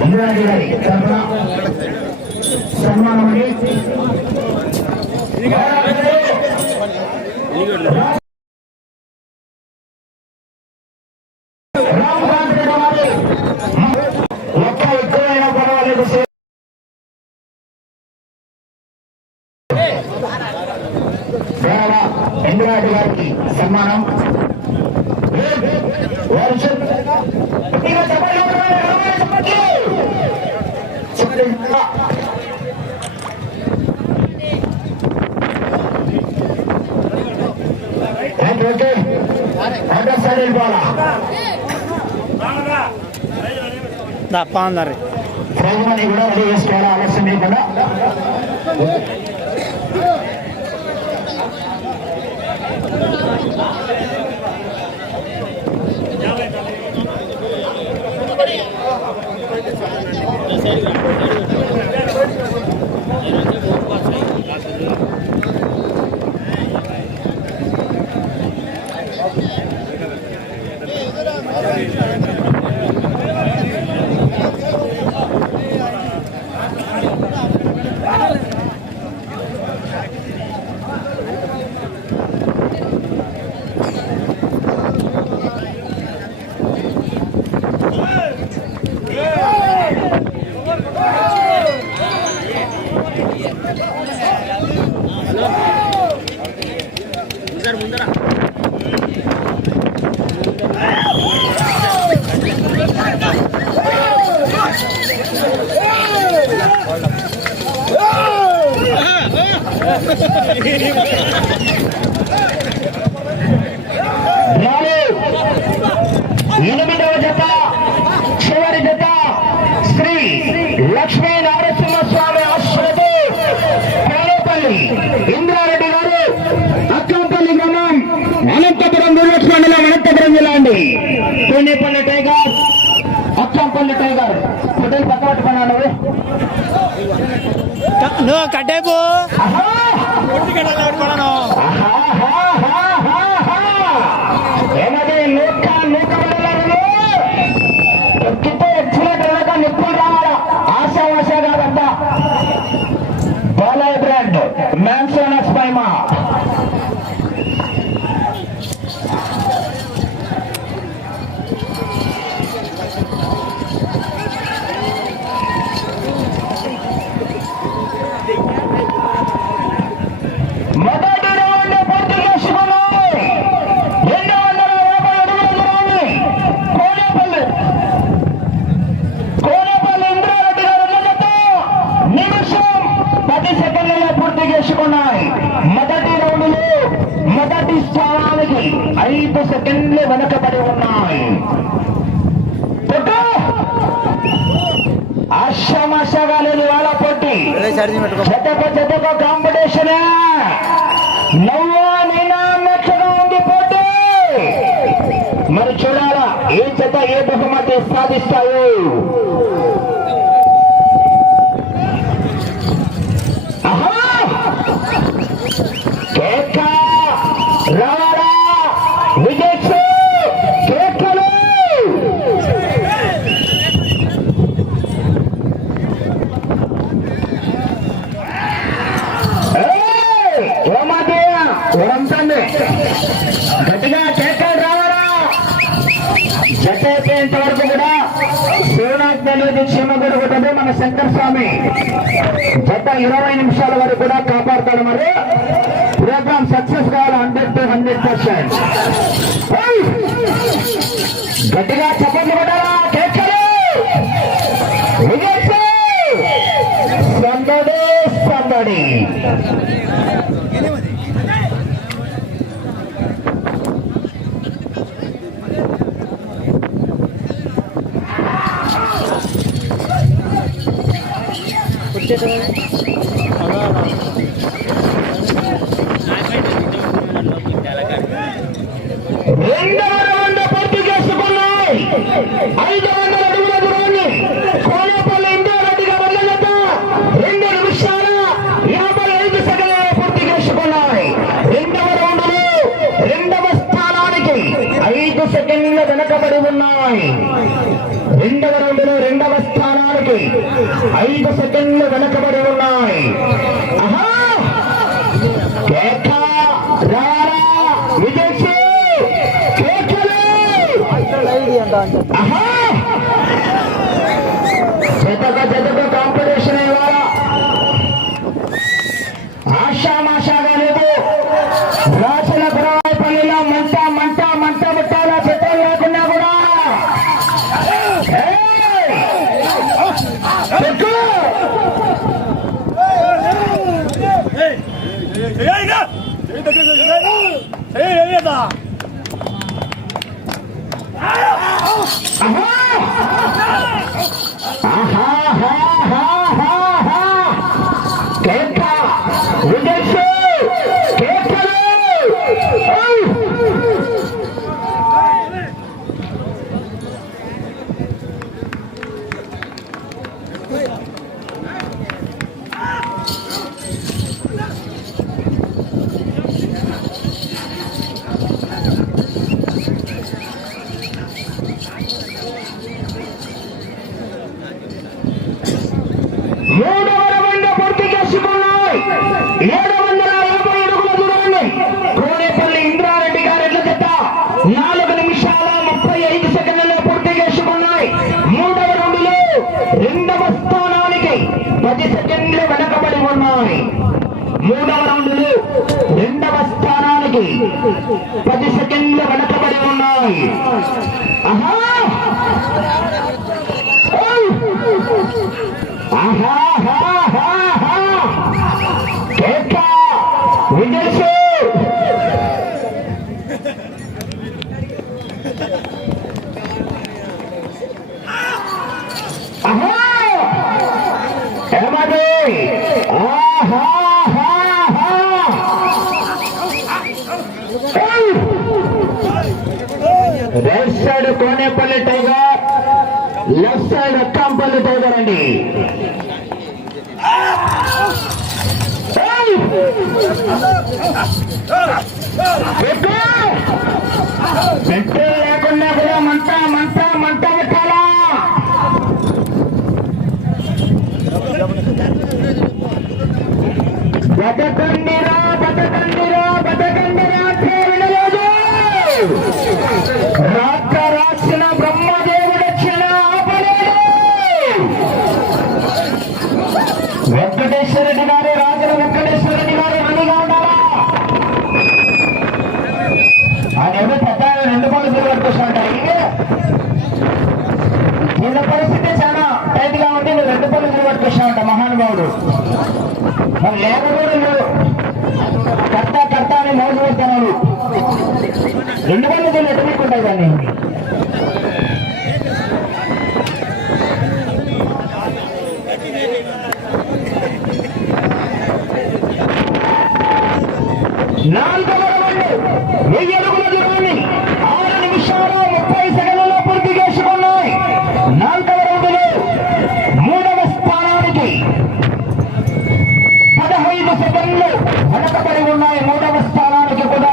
ఇందిరాజీ గారి తరఫున సన్మానం. ఓకే ఆర్డర్ సైడ్ వెళ్ళిపోవాలా? దా పాందరి ప్రైజ్ మనీ కూడా రెడీ చేసుకోవాలా? లేకుండా ఇరవై ముప్పై నువ్వు కట్టేపు కొట్టుకెళ్ళాలి పడను మరి చూడాలా ఏ జత ఏ బహుమతి సాధిస్తాయో క్షేమ జరుగుతుందో మన శంకర్ స్వామి గత ఇరవై నిమిషాల వరకు కూడా కాపాడతాడు మరి. వెనకబడి ఉన్నాయి రెండవ రౌండ్లో రెండవ స్థానానికి ఐదు సెకండ్లు వెనకబడి ఉన్నాయి ఆహా! కేక! రారా! జతక జతక కాంపిటీషన్ ఇవాళ ఆషామాషాగా లేదు రాసిన గురవాయిపల్లిలో మంట మంట మంట ముట్టాల పెట్రోల్ లేకున్నా కూడా ఏయ్! ఎక్కు! ఆహా! ఏడు వందల యాభై అడుగుల దూరాన్ని కోనేపల్లి ఇంద్రారెడ్డి గారు ఎట్ల చెత్త నాలుగు నిమిషాల ముప్పై ఐదు సెకండ్లలో పూర్తి చేసుకున్నాయి. మూడవ రౌండ్లో రెండవ స్థానానికి పది సెకండ్లు వెనకబడి ఉన్నాయి. మూడవ రౌండ్లు రెండవ స్థానానికి పది సెకండ్లు వెనకబడి ఉన్నాయి. ఆహా! ఆహా! Right side Konepalli tiger left side Akkampalli tiger అండి. ఏయ్! లేకుండా కూడా మంట మంట మంట బతకండిరా బతకండిరా బతకండిరా అంటే వినలేదు రాసిన బ్రహ్మదేవుడు వచ్చిన ఆపలేడు వెంకటేశ్వర గారు రాజుల వెంకటేశ్వర గారు రెడీగా ఉండాలా ఆయన ఎవరు పెద్ద ఆయన రెండు పనులు తిరగట్టుకుంటాడు నిన్న పరిస్థితి చాలా టైట్గా ఉంటే నువ్వు రెండు పనులు తిరగట్టుకొచ్చావంట మహానుభావుడు. కర్త కర్త అని మోసం పెడతాను రెండు పనులు తిరిగి ఎట్టుకుంటాయి దాన్ని నాలుగవ వెయ్యి అడుగుల దూరాన్ని ఆరు నిమిషాల ముప్పై సెకండ్లలో పూర్తి చేసుకున్నాయి నాలుగవ రౌండ్లో మూడవ స్థానానికి పదహైదు సెకండ్లు వెనకబడి ఉన్నాయి మూడవ స్థానానికి కూడా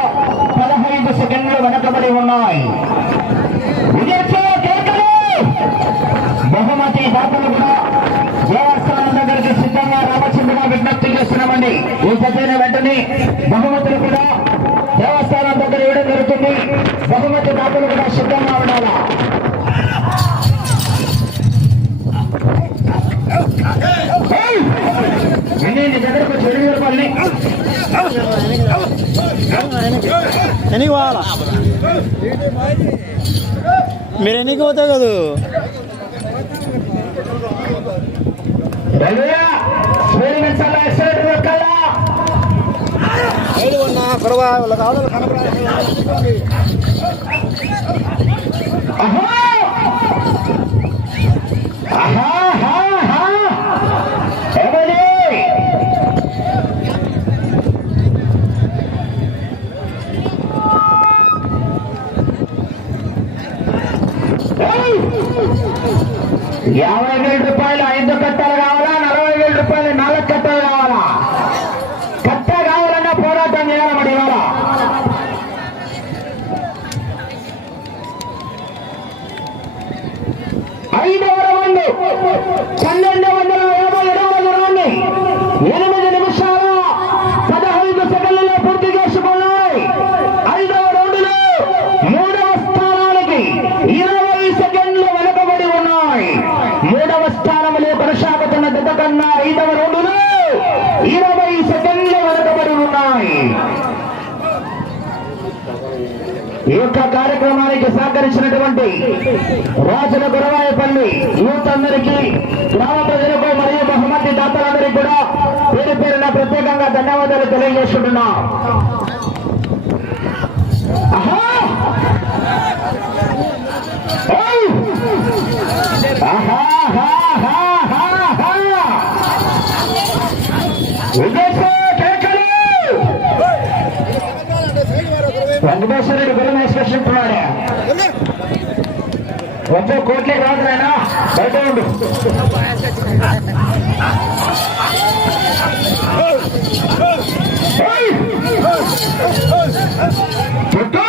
పదహైదు సెకండ్లు వెనకబడి ఉన్నాయి విజయోత్సవ కేకలు బహుమతి దాతలు కూడా దేవస్థానం దగ్గరికి రామచంద్రగా విజ్ఞప్తి చేస్తున్నామండి. ఈ వెంటనే బహుమతులు కూడా దేవస్థానం దగ్గర ఇవ్వడం జరుగుతుంది. బహుమతి దాతలు కూడా సిద్ధంగా ఉండాలా? దగ్గరకు పోవాలా? మీరు ఎనికి పోతావు కదా? రవియా యాభై వేల రూపాయలు ఐదు కట్టలు యొక్క కార్యక్రమానికి సహకరించినటువంటి రాజుల గురవాయపల్లి యూత్ అందరికీ గ్రామ ప్రజలకు మరియు బహుమతి దాతలందరికీ కూడా పేరు పేరున ప్రత్యేకంగా ధన్యవాదాలు తెలియజేసుకుంటున్నా. ఆహా! వెంకటేశ్వర గురు నేర్చుకుంటున్నాడే వచ్చే కోట్లే రాదు నాయన బయట ఉండు. చుట్టూ!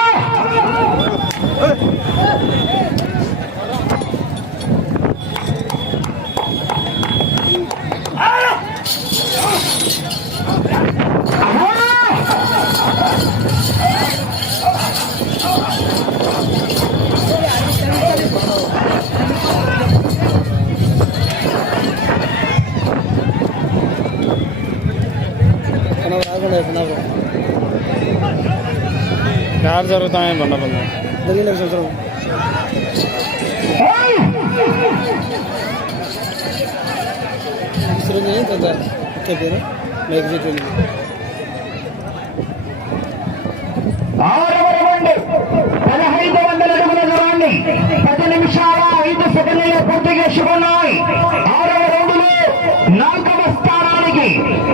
యాడ్ జరుగుతాయి బండ బంద ఓయ్! ఆరవ రౌండ్ పదహైదు వందల అడుగుల దూరాన్ని పది నిమిషాల ఐదు సెకండ్లలో పూర్తి చేసుకున్నాయి ఆరవ రౌండ్లో నాలుగవ స్థానానికి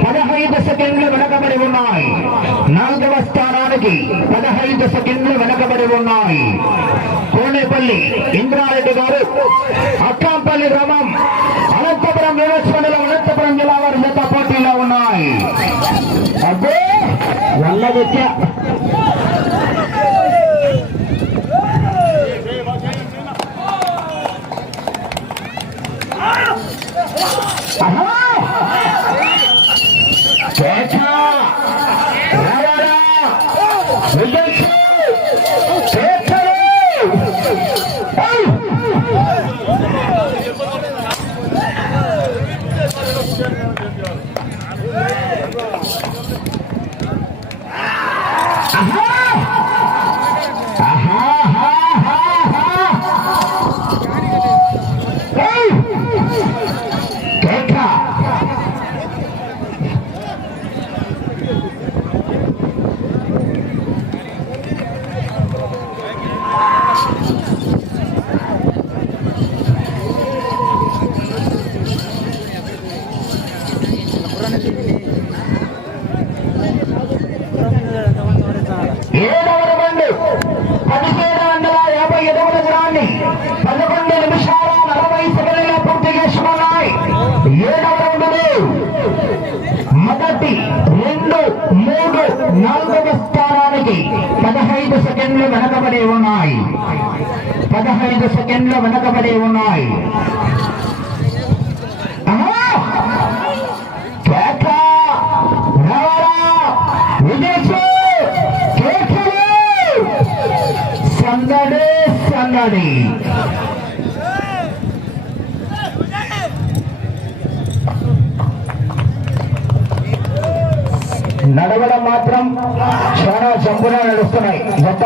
పదహైదు సెకండ్లు వెనకబడి ఉన్నాయి. స్థానానికి పదహైదు సెకండ్లు వెనకబడి ఉన్నాయి. కోనేపల్లి ఇంద్రారెడ్డి గారు అక్కాంపల్లి గ్రామం అనంతపురం నియోజకవర్గంలో అనంతపురం జిల్లా వారి జత పోటీలో ఉన్నాయి. అబ్బే! వల్ల సెకండ్లు ఉన్నాయి. సందడి సందడి. నడవడం మాత్రం చాలా చంపుగా నడుస్తున్నాయి. గత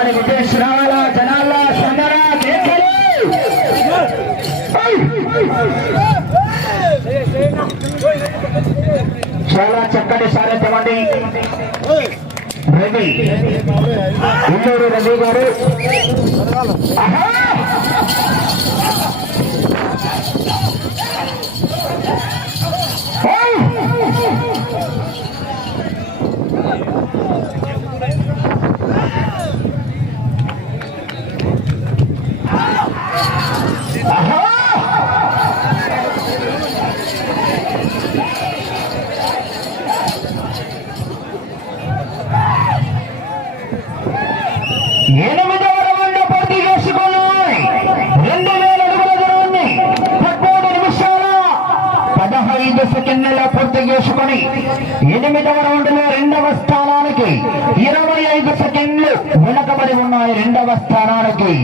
మరి కేకలు విజయ్ రావాలా జనాల్లో సందడ చాలా చక్కటి సారథ్యం అండి రవి ఇల్లూరు రవి గారు Oh! ఓయ్! ఆహా! ఎనిమిదవ రౌండ్ పూర్తి చేసుకున్నాయి రెండు వేల అడుగుల దూరాన్ని పదమూడు నిమిషాల పదహైదు సెకండ్లలో పూర్తి ఎనిమిదవ రౌండ్లో రెండవ స్థానానికి ఇరవై ఐదు సెకండ్లు వెనకబడి ఉన్నాయి రెండవ స్థానానికి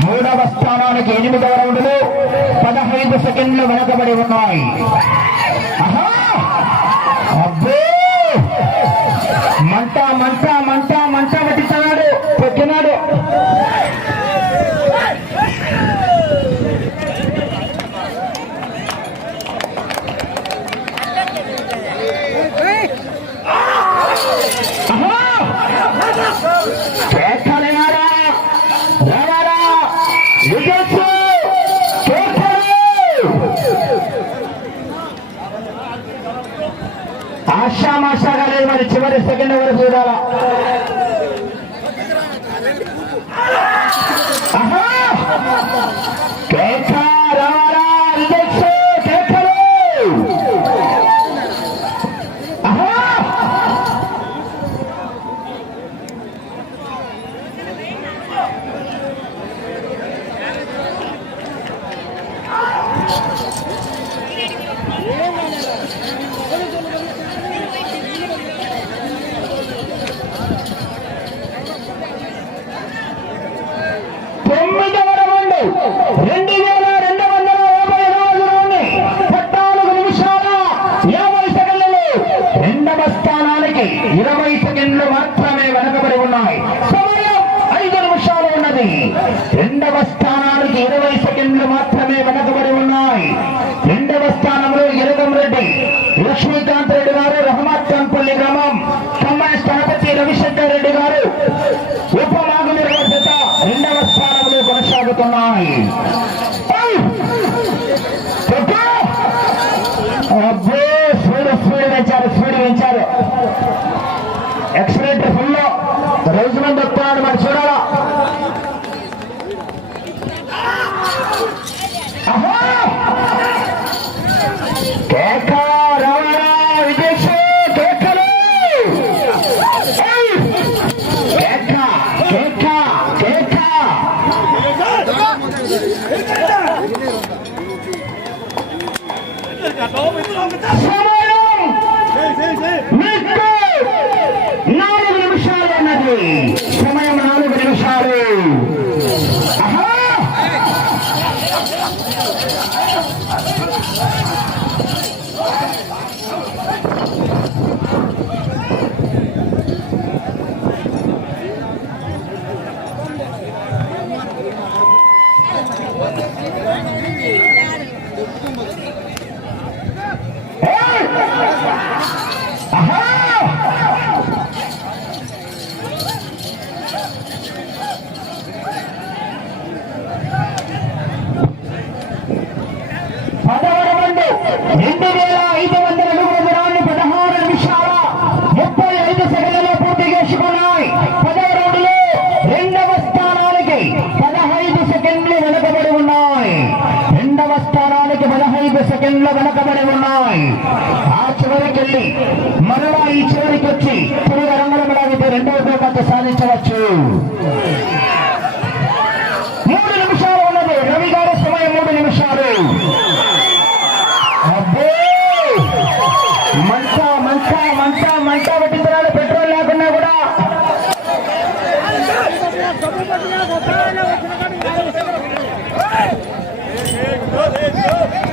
మూడవ స్థానానికి ఎనిమిదవ రౌండ్లో పదహైదు సెకండ్లు వెనకబడి ఉన్నాయి అబ్బో మంట మంట మంట మంట పట్టిస్తున్నాడు పెట్టినాడు ఆశామాషాగా లేదు మరి చివరి సెకండ్ వరకు చూడాలా ఆహా! ఇరవై సెకండ్లు మాత్రమే వెనకబడి ఉన్నాయి. సమయం ఐదు నిమిషాలు ఉన్నది. రెండవ స్థానానికి ఇరవై సెకండ్లు మాత్రమే వెనకబడి ఉన్నాయి. రెండవ స్థానంలో ఎరగం రెడ్డి లక్ష్మీకాంత్ రెడ్డి గారు రహమత్ ఖాన్పల్లి గ్రామం కమ్మాయి స్థానపతి రవిశంకర్ రెడ్డి గారు మంట మంట పెట్రోల్ లేకున్నా కూడా కేక,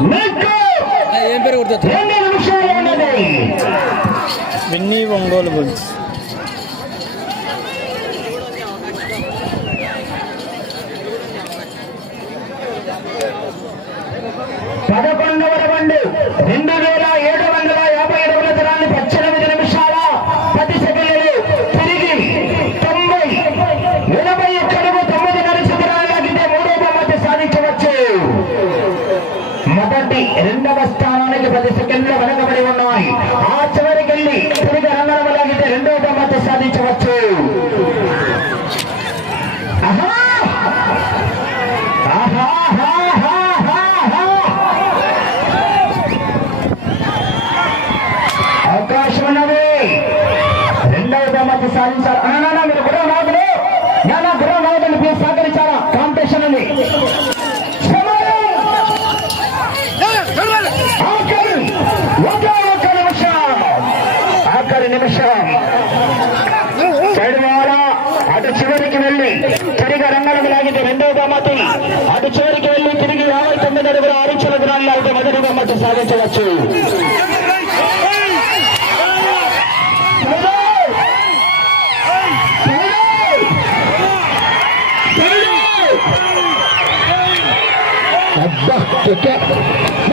ఏం పేరు ఉన్నది విన్నీ ఒంగోలు బుల్స్. అటు చివరికి వెళ్ళి తిరిగి యాభై తొమ్మిది అడుగుల ఆరు చిల గ్రామాలు అయితే మొదటి గమ్మట్టు సాధించవచ్చు. Back